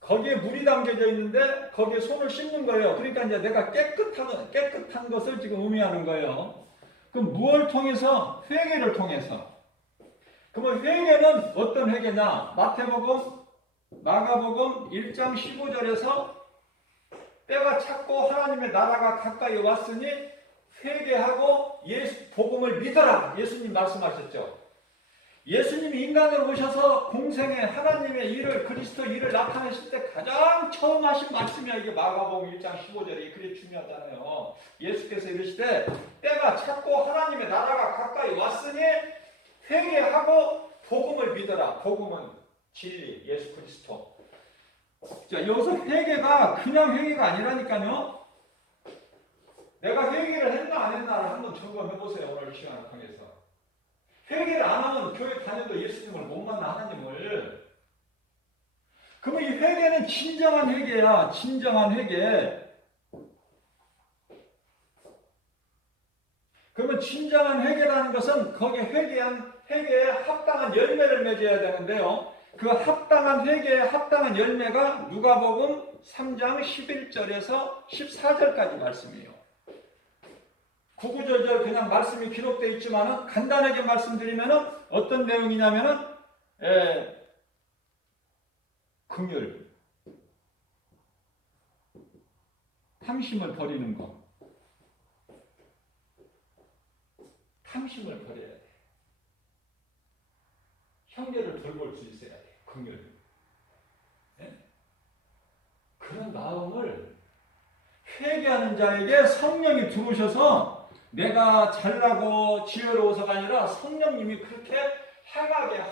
거기에 물이 담겨져 있는데 거기에 손을 씻는 거예요. 그러니까 이제 내가 깨끗한 것을 지금 의미하는 거예요. 그럼 무엇을 통해서? 회개를 통해서. 그러면 회개는 어떤 회개냐? 마가복음 1장 15절에서 때가 찼고 하나님의 나라가 가까이 왔으니 회개하고 복음을 믿어라. 예수님 말씀하셨죠. 예수님이 인간으로 오셔서 공생에 하나님의 일을, 그리스도 일을 나타내실 때 가장 처음 하신 말씀이야. 이게 마가복음 1장 15절이 그게 중요하잖아요. 예수께서 이르시되 때가 찼고 하나님의 나라가 가까이 왔으니 회개하고 복음을 믿어라. 복음은 진리, 예수 그리스도. 자, 여기서 회개가 그냥 회개가 아니라니까요. 내가 회개를 했나 안 했나를 한번 점검해 보세요. 오늘 시간을 통해서. 회개를 안 하면 교회 다녀도 예수님을 못 만나, 하나님을. 그러면 이 회개는 진정한 회개야. 진정한 회개. 그러면 진정한 회개라는 것은 거기에 회개에 합당한 열매를 맺어야 되는데요. 그 합당한 회개에 합당한 열매가 누가복음 3장 11절에서 14절까지 말씀이에요. 구구절절 그냥 말씀이 기록되어 있지만 간단하게 말씀드리면 어떤 내용이냐면은 긍휼, 탐심을 버리는 것. 탐심을 버려야 돼. 형제를 돌볼 수 있어야 돼. 긍휼. 네? 그런 마음을 회개하는 회개하는 자에게 성령이 들어오셔서 내가 잘나고 지혜로워서가 아니라 성령님이 그렇게 행하게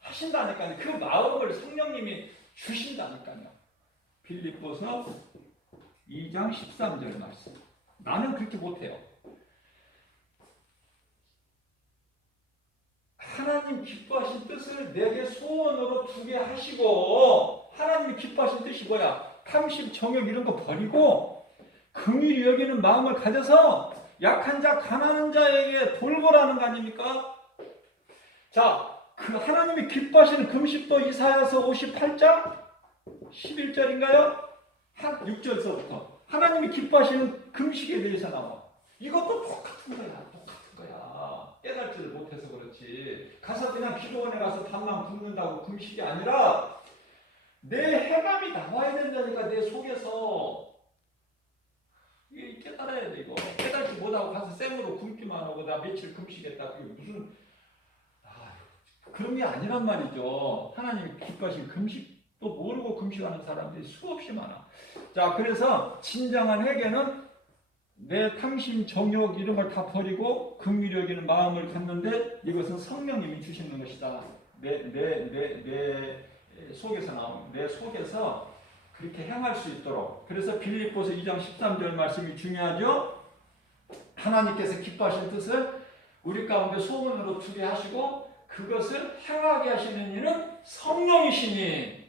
하신다니까요. 그 마음을 성령님이 주신다니까요. 빌립보서 2장 13절 말씀. 나는 그렇게 못해요. 하나님 기뻐하신 뜻을 내게 소원으로 두게 하시고, 하나님이 기뻐하신 뜻이 뭐야? 탐심, 정욕 이런 거 버리고 긍휼히 여기는 마음을 가져서 약한 자, 가난한 자에게 돌보라는 거 아닙니까? 자, 그 하나님이 기뻐하시는 금식도 이사야서 58장 11절인가요? 6절서부터 하나님이 기뻐하시는 금식에 대해서 나와. 이것도 똑같은 거야. 깨달지를 못해서 그렇지. 가서 그냥 기도원에 가서 밥만 굶는다고 금식이 아니라 내 해감이 나와야 된다니까. 내 속에서 이게 깨달아야 돼. 이거 깨달지 못하고 가서 생으로 굶기만 하고 나 며칠 금식했다. 그게 무슨 그런 게 아니란 말이죠. 하나님이 기뻐하신 금식도 모르고 금식하는 사람들이 수없이 많아. 자, 그래서 진정한 회개는 내 탐심, 정욕 이런 걸 다 버리고 긍휼히 여기는 마음을 갖는데 이것은 성령님이 주시는 것이다. 내 속에서 나오는, 내 속에서 그렇게 행할 수 있도록. 그래서 빌립보서 2장 13절 말씀이 중요하죠. 하나님께서 기뻐하신 뜻을 우리 가운데 소원으로 두게 하시고 그것을 행하게 하시는 이는 성령이시니.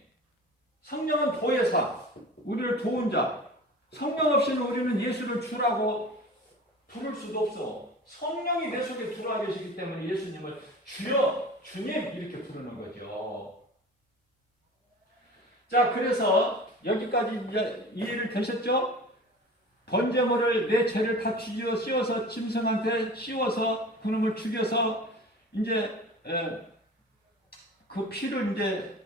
성령은 도예사, 우리를 도운 자. 성령 없이는 우리는 예수를 주라고 부를 수도 없어. 성령이 내 속에 들어와 계시기 때문에 예수님을 주여, 주님 이렇게 부르는 거죠. 자, 그래서 여기까지 이제 이해를 되셨죠? 번제물을 내 죄를 다 뒤집어 씌워서 짐승한테 씌워서 그놈을 죽여서 이제 그 피를 이제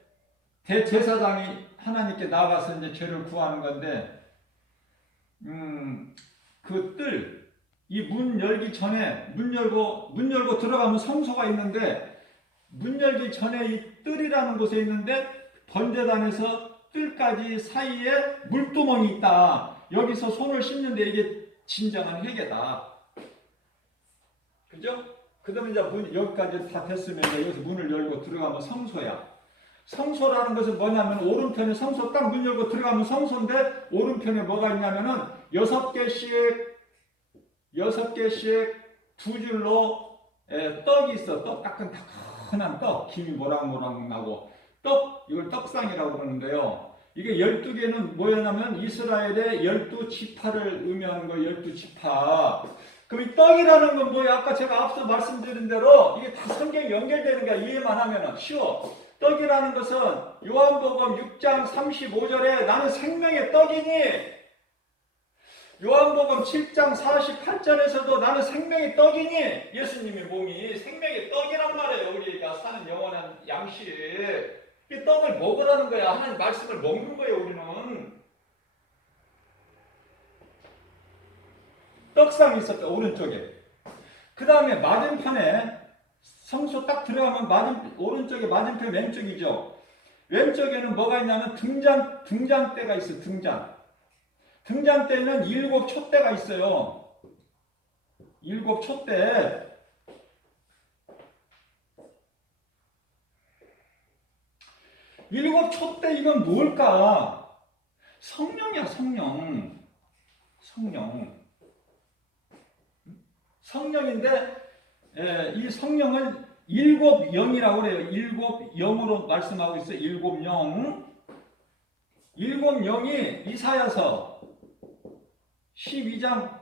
대제사장이 하나님께 나가서 이제 죄를 구하는 건데, 그 뜰, 이 문 열기 전에 문 열고 들어가면 성소가 있는데 문 열기 전에 이 뜰이라는 곳에 있는데 번제단에서 뜰까지 사이에 물두멍이 있다. 여기서 손을 씻는데 이게 진정한 회개다. 그죠? 그 다음에 이제 문 여기까지 다 됐으면 여기서 문을 열고 들어가면 성소야. 성소라는 것은 뭐냐면 오른편에 성소 딱 문 열고 들어가면 성소인데 오른편에 뭐가 있냐면은 6개씩 두 줄로 떡이 있어. 떡 따끈따끈한 떡, 김이 모락모락 나고 떡, 이걸 떡상이라고 그러는데요. 이게 12개는 뭐냐면 이스라엘의 12지파를 의미하는 거예요. 12지파. 그럼 이 떡이라는 건 뭐예요? 아까 제가 앞서 말씀드린 대로 이게 다 성경에 연결되는 거야. 이해만 하면은 쉬워. 떡이라는 것은 요한복음 6장 35절에 나는 생명의 떡이니, 요한복음 7장 48절에서도 나는 생명의 떡이니, 예수님의 몸이 생명의 떡이란 말이에요. 우리가 사는 영원한 양식. 이 떡을 먹으라는 거야. 하나님 말씀을 먹는 거예요. 우리는 떡상이 있었죠. 오른쪽에. 그 다음에 맞은편에 성소 딱 들어가면 오른쪽에 맞은편 왼쪽이죠. 왼쪽에는 뭐가 있냐면 등잔대가 있어요. 등잔대에는 7 촛대가 있어요. 7 촛대. 일곱 촛대 이건 뭘까? 성령이야, 성령. 성령인데 이 성령을 7 영이라고 그래요. 7 영으로 말씀하고 있어요. 7 영. 7 영이 이사야서 12장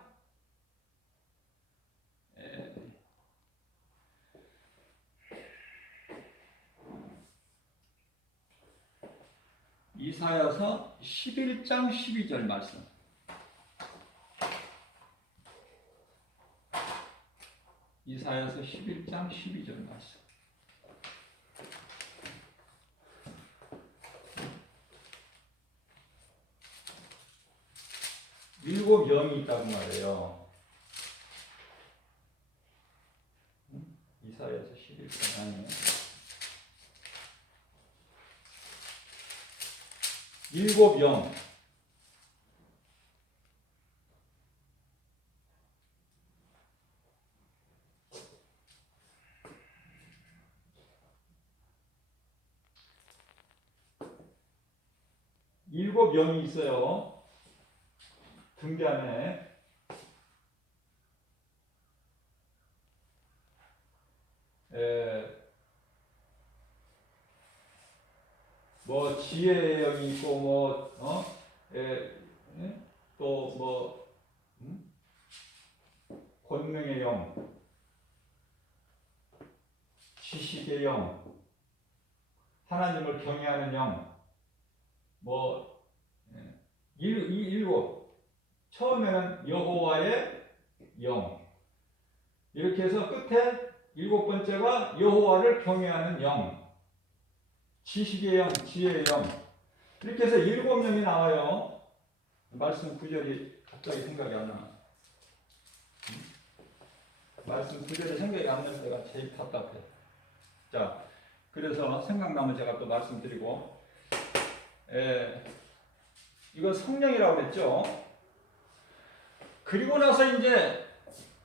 이사야서 11장 12절 말씀. 이사야서 11장 12절 말씀. 일곱 영이 있다고 말해요. 이사야서 11장 아니에요. 7 영. 일곱 영이 있어요. 등대 안에. 뭐 지혜의 영이 있고 또뭐 권능의 영, 지식의 영, 하나님을 경외하는 영, 일곱. 처음에는 여호와의 영. 이렇게 해서 끝에 일곱 번째가 여호와를 경외하는 영, 지식의 영, 지혜의 영. 이렇게 해서 일곱 명이 나와요. 말씀 구절이 갑자기 생각이 안 나. 말씀 구절이 생각이 안 나는 데가 제일 답답해. 자, 그래서 생각나면 제가 또 말씀드리고, 이건 성령이라고 그랬죠. 그리고 나서 이제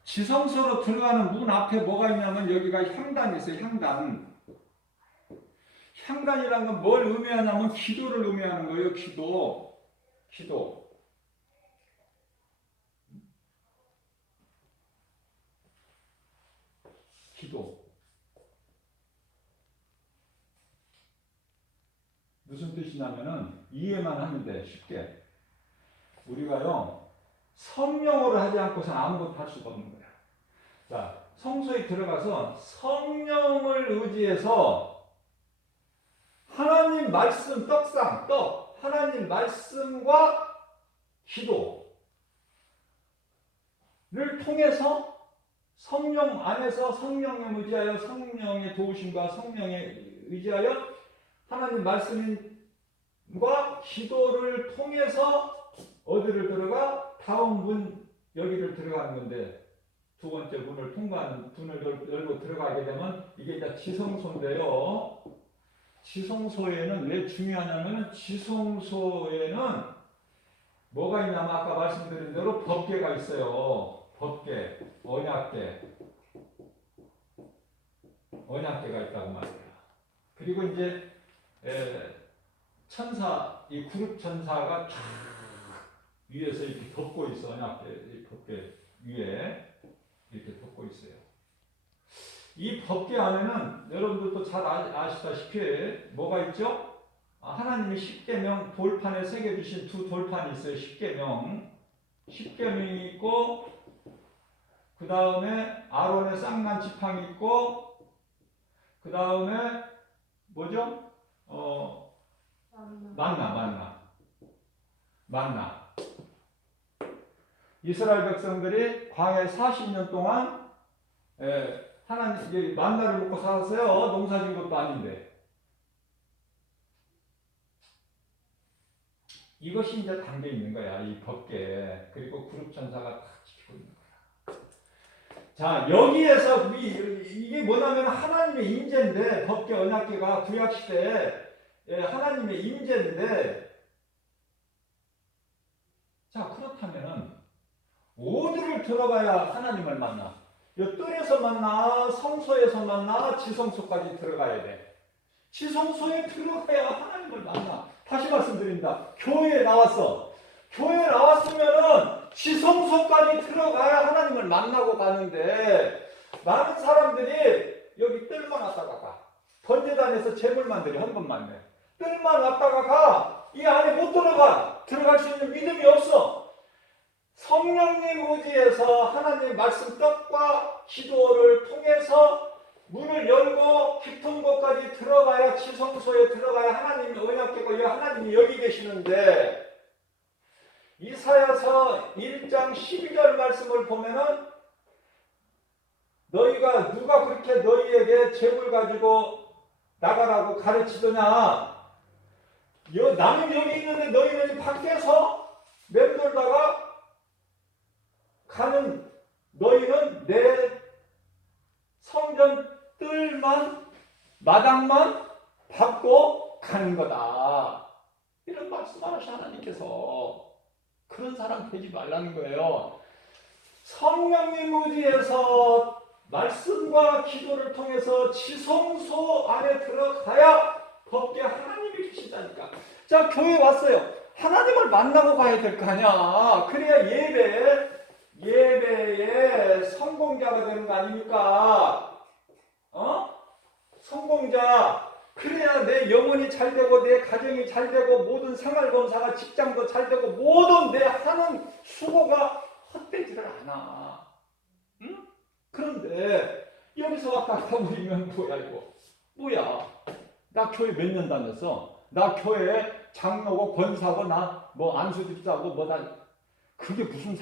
지성소로 들어가는 문 앞에 뭐가 있냐면 여기가 향단이 있어요. 향단. 향단이란 건 뭘 의미하냐면 기도를 의미하는 거예요. 기도. 무슨 뜻이냐면은 이해만 하면 돼. 쉽게. 우리가요 성령으로 하지 않고서는 아무것도 할 수가 없는 거야. 자, 성소에 들어가서 성령을 의지해서 하나님 말씀 하나님 말씀과 기도를 통해서 성령 안에서 성령에 의지하여 성령의 도우심과 성령에 의지하여 하나님 말씀과 기도를 통해서 어디를 들어가? 다음 문 여기를 들어가는 건데 두 번째 문을 통과하는 문을 열고 들어가게 되면 이게 이제 지성소인데요. 지성소에는 왜 중요하냐면 지성소에는 뭐가 있냐면 아까 말씀드린 대로 법궤가 있어요. 법궤, 언약궤가 있다고 말이에요. 그리고 이제 천사, 이 그룹 천사가 쫙 위에서 이렇게 덮고 있어. 언약궤, 법궤 위에 이렇게 덮고 있어요. 이 법궤 안에는 여러분들도 잘 아시다시피 뭐가 있죠? 하나님이 십계명 돌판에 새겨주신 두 돌판이 있어요. 십계명이 있고 그 다음에 아론의 쌍난 지팡이 있고 그 다음에 뭐죠? 만나. 이스라엘 백성들이 광야에 40년 동안 하나님 만나를 먹고 살았어요. 농사진 것도 아닌데. 이것이 이제 담겨 있는 거야. 이 법궤. 그리고 그룹 천사가 다 지키고 있는 거야. 자, 여기에서 이게 뭐냐면 하나님의 임재인데 법궤 언약궤가 구약 시대에 하나님의 임재인데 자, 그렇다면은 어디를 들어가야 하나님을 만나? 이 뜰에서 만나, 성소에서 만나, 지성소까지 들어가야 돼. 지성소에 들어가야 하나님을 만나. 다시 말씀드립니다. 교회에 나왔어. 교회에 나왔으면은 지성소까지 들어가야 하나님을 만나고 가는데 많은 사람들이 여기 뜰만 왔다가 가. 번제단에서 제물만 드려 헌금만 내. 뜰만 왔다가 가. 이 안에 못 들어가. 들어갈 수 있는 믿음이 없어. 성령님 의지에서 하나님 말씀 떡과 기도를 통해서 문을 열고 깊은 곳까지 들어가야 지성소에 들어가야 하나님의 언약궤고 하나님이 여기 계시는데 이사야서 1장 12절 말씀을 보면은 너희가 누가 그렇게 너희에게 재물 가지고 나가라고 가르치더냐 나는 여기 있는데 너희는 밖에서 맴돌다가 가는 너희는 내 성전 뜰만 마당만 밟고 가는 거다. 이런 말씀하시 하나님께서 그런 사람 되지 말라는 거예요. 성령님 의지에서 말씀과 기도를 통해서 지성소 안에 들어가야 법궤 하나님이 계시다니까. 자, 교회 왔어요. 하나님을 만나고 가야 될 거 아니야. 그래야 예배의 성공자가 되는 거 아닙니까? 성공자. 그래야 내 영혼이 잘 되고 내 가정이 잘 되고 모든 생활검사가 직장도 잘 되고 모든 내 하는 수고가 헛되지를 않아. 응? 그런데 여기서 왔다 가버리면 뭐야 이거? 뭐야? 나 교회 몇 년 다녔어? 나 교회 장로고 권사고 나 뭐 안수집사고 뭐다 그게 무슨